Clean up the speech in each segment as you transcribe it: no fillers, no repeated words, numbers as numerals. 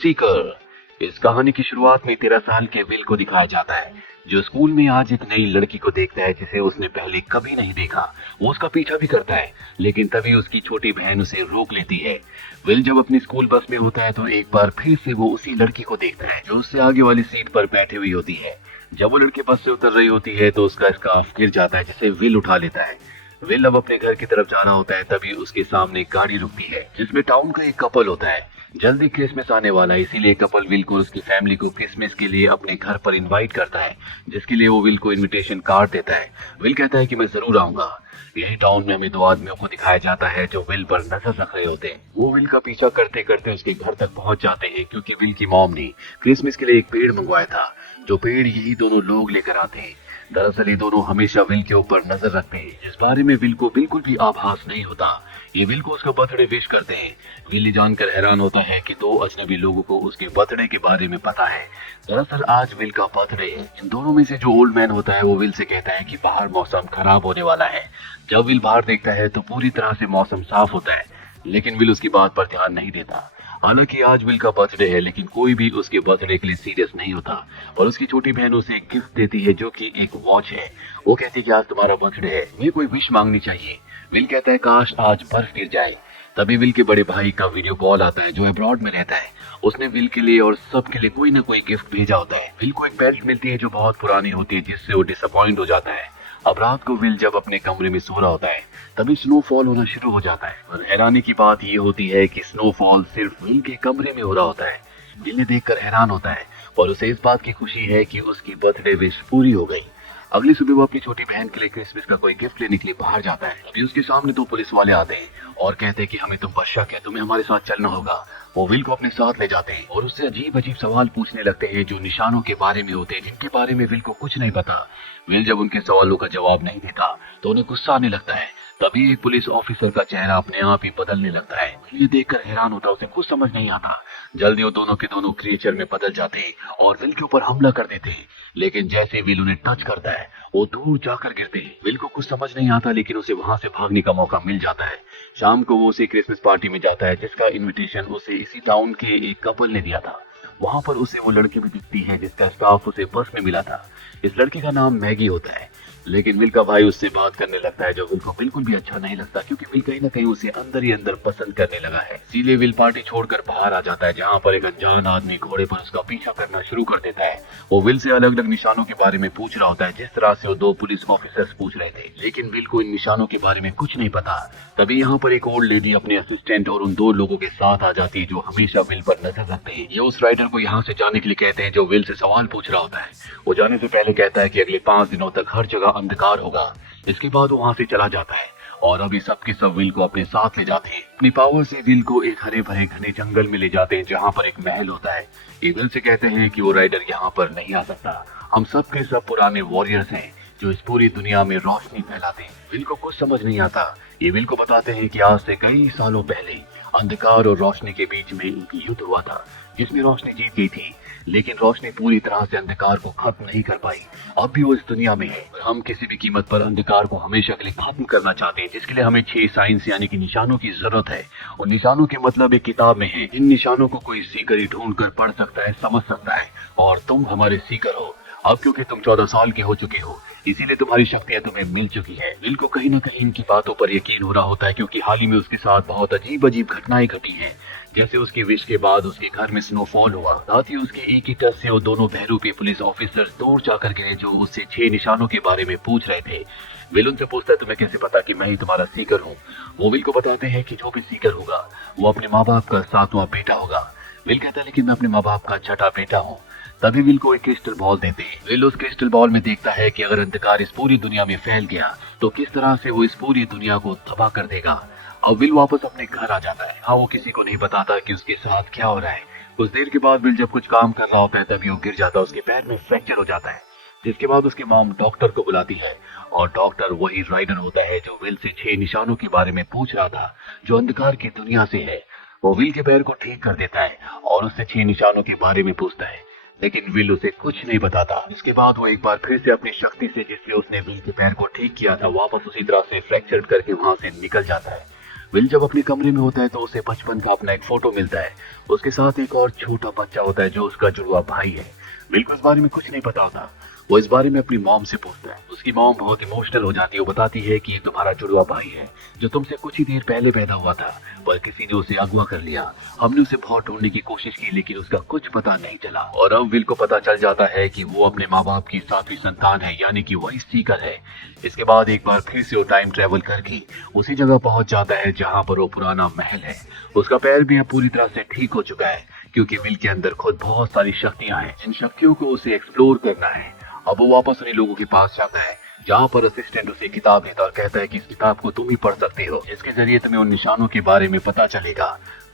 सीकर। इस कहानी की शुरुआत में 13 साल के विल को दिखाया जाता है, जो स्कूल में आज एक नई लड़की को देखता है जिसे उसने पहले कभी नहीं देखा। वो उसका पीछा भी करता है, लेकिन तभी उसकी छोटी बहन उसे रोक लेती है। विल जब अपनी स्कूल बस में होता है तो एक बार फिर से वो उसी लड़की को देखता है जो उससे आगे वाली सीट पर बैठी हुई होती है। जब वो लड़की बस से उतर रही होती है तो उसका स्कार्फ गिर जाता है, जिसे विल उठा लेता है। विल अब अपने घर की तरफ जा रहा होता है, तभी उसके सामने गाड़ी रुकती है जिसमें टाउन का एक कपल होता है। जल्दी क्रिसमस आने वाला है, इसीलिए कपल विल को और उसकी फैमिली को क्रिसमस के लिए अपने घर पर इनवाइट करता है, जिसके लिए वो विल को इनविटेशन कार्ड देता है। विल कहता है कि मैं जरूर आऊंगा। यही टाउन में हमें दो आदमियों को दिखाया जाता है जो विल पर नजर रख रहे होते हैं। वो विल का पीछा करते करते उसके घर तक पहुंच जाते हैं, क्योंकि विल की मॉम ने क्रिसमस के लिए एक पेड़ मंगवाया था, जो पेड़ यही दोनों लोग लेकर आते हैं। दरअसल ये दोनों हमेशा विल के ऊपर नजर रखते हैं, जिस बारे में विल को बिल्कुल भी आभास नहीं होता। ये विल को उसका बर्थडे विश करते हैं। विल ये जानकर हैरान होता है कि दो अजनबी लोगों को उसके बर्थडे के बारे में पता है। दरअसल आज विल का बर्थडे है। इन दोनों में से जो ओल्ड मैन होता है वो विल से कहता है कि बाहर मौसम खराब होने वाला है। जब विल बाहर देखता है तो पूरी तरह से मौसम साफ होता है, लेकिन विल उसकी बात पर ध्यान नहीं देता। हालांकि आज विल का बर्थडे है, लेकिन कोई भी उसके बर्थडे के लिए सीरियस नहीं होता और उसकी छोटी बहन उसे एक गिफ्ट देती है, जो कि एक वॉच है। वो कहती है कि आज तुम्हारा बर्थडे है, तुम्हें कोई विश मांगनी चाहिए। विल कहता है काश आज बर्फ गिर जाए। तभी विल के बड़े भाई का वीडियो कॉल आता है, जो अब्रॉड में रहता है। उसने विल के लिए और सबके लिए कोई ना कोई गिफ्ट भेजा होता है। विल को एक बेल्ट मिलती है जो बहुत पुरानी होती है, जिससे वो डिसअपॉइंट हो जाता है। अब रात को विल जब अपने कमरे में सो रहा होता है, तभी स्नोफॉल होना शुरू हो जाता है। और हैरानी की बात ये होती है कि स्नोफॉल सिर्फ विल के कमरे में हो रहा होता है। विल ने देखकर हैरान होता है और उसे इस बात की खुशी है कि उसकी बर्थडे विश पूरी हो गई। अगली सुबह वो अपनी छोटी बहन के लिए क्रिसमस का कोई गिफ्ट लेने के लिए बाहर जाता है। अभी उसके सामने दो पुलिस वाले आते हैं और कहते हैं कि हमें तुम पर शक है, तुम्हें हमारे साथ चलना होगा। वो विल को अपने साथ ले जाते हैं और उससे अजीब अजीब सवाल पूछने लगते हैं, जो निशानों के बारे में होते हैं, जिनके बारे में विल को कुछ नहीं पता। विल जब उनके सवालों का जवाब नहीं देता तो उन्हें गुस्सा आने लगता है। तभी एक पुलिस ऑफिसर का चेहरा अपने आप ही बदलने लगता है। ये देखकर हैरान होता है, उसे कुछ समझ नहीं आता। जल्दी वो दोनों के दोनों क्रिएचर में बदल जाते हैं और विल के ऊपर हमला कर देते हैं। लेकिन जैसे विल उन्हें टच करता है, वो दूर जाकर गिरते हैं। विल को कुछ समझ नहीं आता, लेकिन उसे वहां से भागने का मौका मिल जाता है। शाम को वो उसे क्रिसमस पार्टी में जाता है, जिसका इनविटेशन उसे इसी टाउन के एक कपल ने दिया था। वहां पर उसे वो लड़की भी दिखती है जिसका स्टाफ उसे बस में मिला था। इस लड़की का नाम मैगी होता है। लेकिन विल का भाई उससे बात करने लगता है, जो विल को बिल्कुल भी अच्छा नहीं लगता, क्योंकि विल कहीं ना कहीं उसे अंदर ही अंदर पसंद करने लगा है। इसीलिए विल पार्टी छोड़कर बाहर आ जाता है, जहाँ पर एक अनजान आदमी घोड़े पर उसका पीछा करना शुरू कर देता है। वो विल से अलग अलग निशानों के बारे में पूछ रहा होता है, जिस तरह से वो दो पुलिस ऑफिसर्स पूछ रहे थे। लेकिन विल को इन निशानों के बारे में कुछ नहीं पता। तभी यहाँ पर एक ओल्ड लेडी अपने असिस्टेंट और उन दो लोगों के साथ आ जाती है, जो हमेशा विल पर नजर रखते हैं। ये उस राइडर को यहाँ से जाने के लिए कहते हैं, जो विल से सवाल पूछ रहा होता है। वो जाने से पहले कहता है कि अगले 5 दिनों तक हर जगह अंधकार होगा। इसके बाद वो वहां से चला जाता है और अभी सबके सब विल को अपने साथ ले जाते हैं। अपनी पावर से विल को एक हरे भरे घने जंगल में ले जाते हैं, जहाँ पर एक महल होता है। ये विल से कहते हैं कि वो राइडर यहाँ पर नहीं आ सकता। हम सब के सब पुराने वॉरियर्स हैं, जो इस पूरी दुनिया में रोशनी फैलाते हैं। विल को कुछ समझ नहीं आता। ये विल को बताते हैं कि आज से कई सालों पहले अंधकार और रोशनी के बीच में एक युद्ध हुआ था, जिसमें रोशनी जीत गई थी। लेकिन रोशनी पूरी तरह से अंधकार को खत्म नहीं कर पाई। अब भी वो इस दुनिया में है। हम किसी भी कीमत पर अंधकार को हमेशा के लिए खत्म करना चाहते हैं, जिसके लिए हमें 6 साइंस यानी कि निशानों की जरूरत है। और निशानों के मतलब एक किताब में है। इन निशानों को कोई सीकर ही ढूंढ कर पढ़ सकता है, समझ सकता है, और तुम हमारे सीकर हो। अब क्योंकि तुम 14 साल के हो चुके हो, इसीलिए तुम्हारी शक्तियां तुम्हें मिल चुकी है। विल को कहीं ना कहीं इनकी बातों पर यकीन हो रहा होता है, क्योंकि हाल ही में उसके साथ बहुत अजीब अजीब घटनाएं घटी हैं। जैसे उसकी विश के बाद उसके घर में स्नोफॉल हुआ, साथ ही उसके एक ही टच से वो दोनों बहरूपी पुलिस ऑफिसर्स दूर जाकर गिरे, जो उससे 6 निशानों के बारे में पूछ रहे थे। विल उनसे पूछता है, तुम्हें कैसे पता कि मैं ही तुम्हारा सीकर हूँ? वो विल को बताते हैं कि जो भी सीकर होगा वो अपने माँ बाप का 7वां बेटा होगा। विल कहता है, लेकिन मैं अपने माँ बाप का 6ठा बेटा हूँ। तभी विल को एक क्रिस्टल बॉल देते हैं। विल उस क्रिस्टल बॉल में देखता है कि अगर अंधकार इस पूरी दुनिया में फैल गया तो किस तरह से वो इस पूरी दुनिया को तबाह कर देगा। अब विल वापस अपने घर आ जाता है। हाँ, वो किसी को नहीं बताता कि उसके साथ क्या हो रहा है। कुछ देर के बाद विल जब कुछ काम कर रहा होता है, तभी वो गिर जाता है। उसके पैर में फ्रैक्चर हो जाता है, जिसके बाद उसकी मॉम डॉक्टर को बुलाती है। और डॉक्टर वही राइडर होता है जो विल से 6 निशानों के बारे में पूछ रहा था, जो अंधकार की दुनिया से है। वो विल के पैर को ठीक कर देता है और उससे 6 निशानों के बारे में पूछता है, लेकिन विल उसे कुछ नहीं बताता। इसके बाद वो एक बार फिर से अपनी शक्ति से, जिससे उसने विल के पैर को ठीक किया था, वापस उसी तरह से फ्रैक्चर करके वहां से निकल जाता है। विल जब अपने कमरे में होता है तो उसे बचपन का अपना एक फोटो मिलता है। उसके साथ एक और छोटा बच्चा होता है जो उसका जुड़वा भाई है। विल को इस बारे में कुछ नहीं पता होता। वो इस बारे में अपनी मॉम से पूछता है। उसकी मॉम बहुत इमोशनल हो जाती है। वो बताती है कि ये तुम्हारा जुड़वा भाई है जो तुमसे कुछ ही देर पहले पैदा हुआ था, पर किसी ने उसे अगवा कर लिया। हमने उसे बहुत ढूंढने की कोशिश की लेकिन उसका कुछ पता नहीं चला। और अब विल को पता चल जाता है कि वो अपने माँ बाप की सातवीं संतान है, यानी कि वही सीकर है। इसके बाद एक बार फिर से वो टाइम ट्रेवल करके उसी जगह पहुंच जाता है जहाँ पर वो पुराना महल है। उसका पैर भी अब पूरी तरह से ठीक हो चुका है क्योंकि विल के अंदर खुद बहुत सारी शक्तियां हैं। इन शक्तियों को उसे एक्सप्लोर करना है। अब वो वापस उन्हीं लोगों के पास जाता है जहाँ पर असिस्टेंट उसे किताब देता और कहता है कि इस किताब को तुम ही पढ़ सकते हो, इसके जरिए तुम्हें उन निशानों के बारे में पता चलेगा।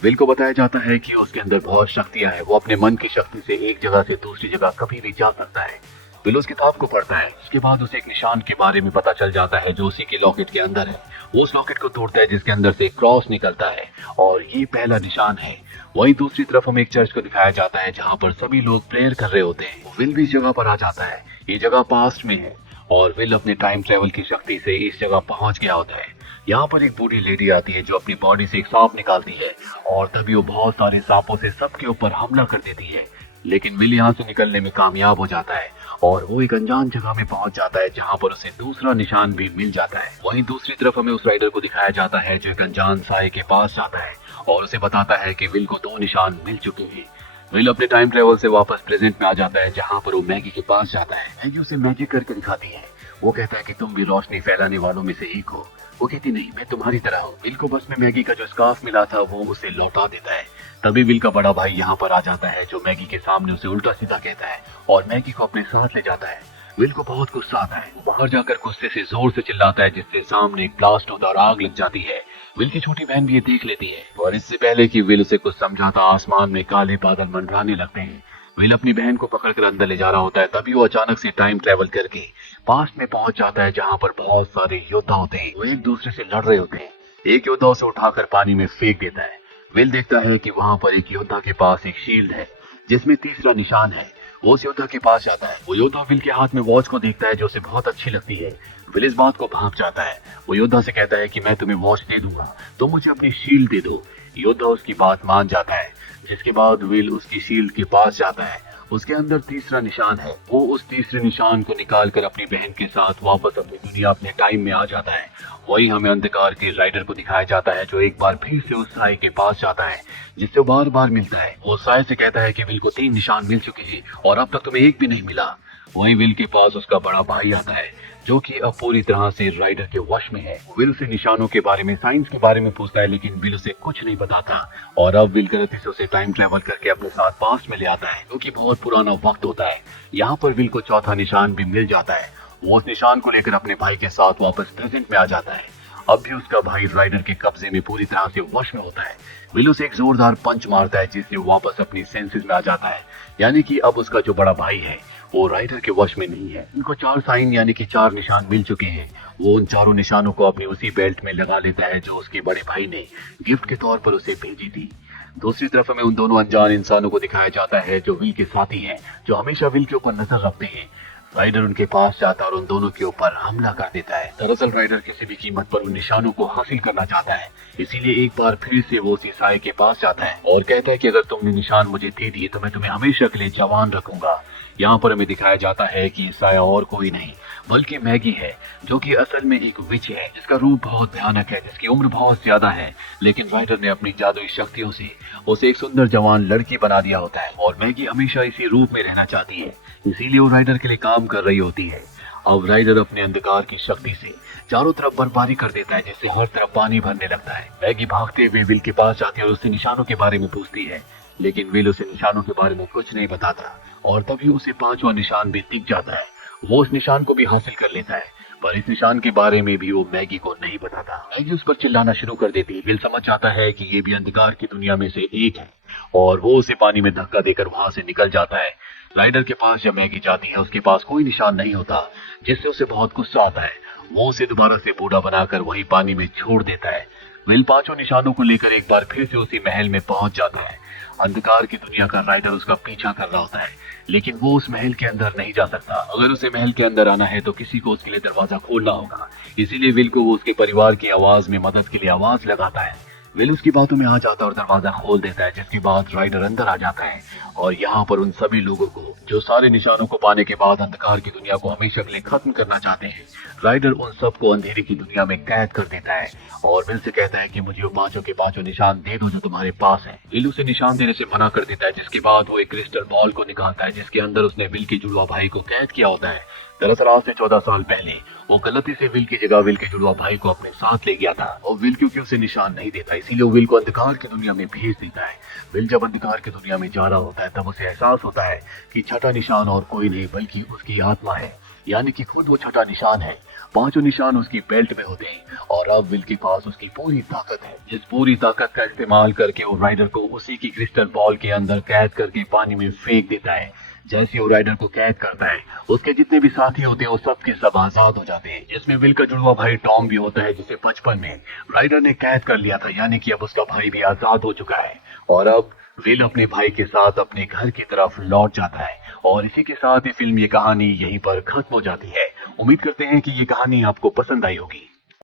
विल को बताया जाता है कि उसके अंदर बहुत शक्तियां हैं। वो अपने मन की शक्ति से एक जगह से दूसरी जगह कभी भी जा सकता है। विल उस किताब को पढ़ता है। उसके बाद उसे एक निशान के बारे में पता चल जाता है जो उसी के लॉकेट के अंदर है। वो उस लॉकेट को तोड़ता है जिसके अंदर से क्रॉस निकलता है और ये पहला निशान है। वहीं दूसरी तरफ हमें एक चर्च को दिखाया जाता है जहाँ पर सभी लोग प्रेयर कर रहे होते हैं। विल भी इस जगह पर आ जाता है। ये जगह पास्ट में है और विल अपने टाइम ट्रेवल की शक्ति से इस जगह पहुंच गया होता है। यहाँ पर एक बूढ़ी लेडी आती है जो अपनी बॉडी से एक सांप निकालती है और तभी वो बहुत सारे सांपों से सबके ऊपर हमला कर देती है। लेकिन विल यहाँ से निकलने में कामयाब हो जाता है और वो एक अनजान जगह में पहुंच जाता है जहाँ पर उसे दूसरा निशान भी मिल जाता है। वहीं दूसरी तरफ हमें उस राइडर को दिखाया जाता है जो एक अनजान साए के पास जाता है और उसे बताता है कि विल को 2 निशान मिल चुके हैं। विल अपने टाइम ट्रेवल से वापस प्रेजेंट में आ जाता है जहाँ पर वो मैगी के पास जाता है। मैगी उसे मैजिक करके दिखाती है। वो कहता है कि तुम भी रोशनी फैलाने वालों में से एक हो। वो कहती नहीं, मैं तुम्हारी तरह हूँ। विल को बस में मैगी का जो स्कार्फ मिला था वो उसे लौटा देता है। तभी विल का बड़ा भाई यहाँ पर आ जाता है जो मैगी के सामने उसे उल्टा सीधा कहता है और मैगी को अपने साथ ले जाता है। विल को बहुत गुस्सा आता है। वो बाहर जाकर गुस्से से जोर से चिल्लाता है जिससे सामने एक ब्लास्ट होता है और आग लग जाती है। विल की छोटी बहन भी ये देख लेती है और इससे पहले कि विल उसे कुछ समझाता आसमान में काले बादल मंडराने लगते हैं। विल अपनी बहन को पकड़कर अंदर ले जा रहा होता है तभी वो अचानक से टाइम ट्रेवल करके पास्ट में पहुंच जाता है जहाँ पर बहुत सारे योद्धा होते हैं। वो एक दूसरे से लड़ रहे होते हैं। एक योद्धा उसे उठाकर पानी में फेंक देता है। विल देखता है कि वहाँ पर एक योद्धा के पास एक शील्ड है जिसमें तीसरा निशान है। वो उस योद्धा के पास जाता है। वो योद्धा विल के हाथ में वॉच को देखता है जो उसे बहुत अच्छी लगती है। विल इस बात को भांप जाता है। वो योद्धा से कहता है कि मैं तुम्हें वॉच दे दूंगा, तुम मुझे अपनी शील्ड दे दो। योद्धा उसकी बात मान जाता है जिसके बाद विल उसकी शील्ड के पास जाता है। उसके अंदर तीसरा निशान है। वो उस तीसरे निशान को निकालकर अपनी बहन के साथ वापस अपनी दुनिया अपने टाइम में आ जाता है। वही हमें अंधकार के राइडर को दिखाया जाता है जो एक बार फिर से उस साए के पास जाता है जिससे वो बार बार मिलता है। वो साए से कहता है कि विल को 3 निशान मिल चुके हैं और अब तक तुम्हें एक भी नहीं मिला। वहीं विल के पास उसका बड़ा भाई आता है जो कि अब पूरी तरह से राइडर के वश में है। विल से निशानों के बारे में, साइंस के बारे में पूछता है लेकिन विल उसे कुछ नहीं बताता और अब विल गलती से उसे टाइम ट्रेवल करके अपने साथ पास्ट में ले आता है जो कि बहुत पुराना वक्त होता है। यहाँ पर विल को चौथा निशान भी मिल जाता है। वो उस निशान को लेकर अपने भाई के साथ वापस प्रेजेंट में आ जाता है। अब भी उसका भाई राइडर के कब्जे में पूरी तरह से वश में होता है। विल उसे एक जोरदार पंच मारता है जिससे वो वापस अपनी सेंसेस में आ जाता है, यानी कि अब उसका जो बड़ा भाई है वो राइडर के वश में नहीं है। उनको 4 साइन यानी कि 4 निशान मिल चुके हैं। वो उन चारों निशानों को अपनी उसी बेल्ट में लगा लेता है जो उसके बड़े भाई ने गिफ्ट के तौर पर उसे भेजी थी। दूसरी तरफ हमें उन दोनों अनजान इंसानों को दिखाया जाता है जो विल के साथी हैं, जो हमेशा विल के ऊपर नजर रखते हैं। राइडर उनके पास जाता है और उन दोनों के ऊपर हमला कर देता है। दरअसल राइडर किसी भी कीमत पर उन निशानों को हासिल करना चाहता है, इसीलिए एक बार फिर से वो उसी साए के पास जाता है और कहता है कि अगर तुमने निशान मुझे दे दिए तो मैं तुम्हें हमेशा के लिए जवान रखूंगा। यहाँ पर हमें दिखाया जाता है कि साया और कोई नहीं बल्कि मैगी है जो कि असल में एक विच है जिसका रूप बहुत भयानक है, जिसकी उम्र बहुत ज्यादा है। लेकिन राइडर ने अपनी जादुई शक्तियों से उसे एक सुंदर जवान लड़की बना दिया होता है और मैगी हमेशा इसी रूप में रहना चाहती है, इसीलिए वो राइडर के लिए काम कर रही होती है। अब राइडर अपने अंधकार की शक्ति से चारों तरफ बर्फबारी कर देता है जिससे हर तरफ पानी भरने लगता है। मैगी भागते हुए विल के पास जाती है और उससे निशानों के बारे में पूछती है, लेकिन विल उसे निशानों के बारे में कुछ नहीं बताता और तभी उसे 5वां निशान भी दिख जाता है। वो उस निशान को भी हासिल कर लेता है, पर इस निशान के बारे में भी वो मैगी को नहीं बताता। मैगी उस पर चिल्लाना शुरू कर देती है। विल समझ जाता है कि ये भी अंधकार की दुनिया में से एक है और वो उसे पानी में धक्का देकर वहां से निकल जाता है। राइडर के पास जब मैगी जाती है उसके पास कोई निशान नहीं होता, जिससे उसे बहुत गुस्सा आता है। वो उसे दोबारा से बूढ़ा बनाकर वही पानी में छोड़ देता है। विल पांचों निशानों को लेकर एक बार फिर से उसी महल में पहुंच जाता है। अंधकार की दुनिया का राइडर उसका पीछा कर रहा होता है, लेकिन वो उस महल के अंदर नहीं जा सकता। अगर उसे महल के अंदर आना है तो किसी को उसके लिए दरवाजा खोलना होगा। इसीलिए विल को वो उसके परिवार की आवाज में मदद के लिए आवाज लगाता है। विल उसकी बातों में आ जाता है और दरवाजा खोल देता है, जिसके बाद राइडर अंदर आ जाता है और यहाँ पर उन सभी लोगों को जो सारे निशानों को पाने के बाद अंधकार की दुनिया को हमेशा के लिए खत्म करना चाहते हैं, राइडर उन सबको अंधेरे की दुनिया में कैद कर देता है और विल से कहता है कि मुझे वो पांचों के पांचों निशान दे दो जो तुम्हारे पास है। विल उसे निशान देने से मना कर देता है, जिसके बाद वो एक क्रिस्टल बॉल को निकालता है जिसके अंदर उसने विल के जुड़वा भाई को कैद किया होता है। दरअसल आज से 14 साल पहले वो गलती से विल की जगह विल के जुड़वा भाई को अपने साथ ले गया था और विल क्योंकि उसे निशान नहीं देता, इसीलिए वो विल को अंधकार की दुनिया में भेज देता है। विल जब अंधकार की दुनिया में जा रहा होता है तब उसे एहसास होता है कि छठा निशान और कोई नहीं बल्कि उसकी आत्मा है, यानी कि खुद वो छठा निशान है। पांचों निशान उसकी बेल्ट में होते हैं और अब विल के पास उसकी पूरी ताकत है, जिस पूरी ताकत का इस्तेमाल करके वो राइडर को उसी की क्रिस्टल बॉल के अंदर कैद करके पानी में फेंक देता है। जैसे वो राइडर को कैद करता है, उसके जितने भी साथी होते हैं वो सब के सब आजाद हो जाते हैं, जिसमें विल का जुड़वा भाई टॉम भी होता है, जिसे बचपन में राइडर ने कैद कर लिया था, यानी कि अब उसका भाई भी आजाद हो चुका है और अब विल अपने भाई के साथ अपने घर की तरफ लौट जाता है। और इसी के साथ ये फिल्म, ये कहानी यहीं पर खत्म हो जाती है। उम्मीद करते हैं कि ये कहानी आपको पसंद आई होगी।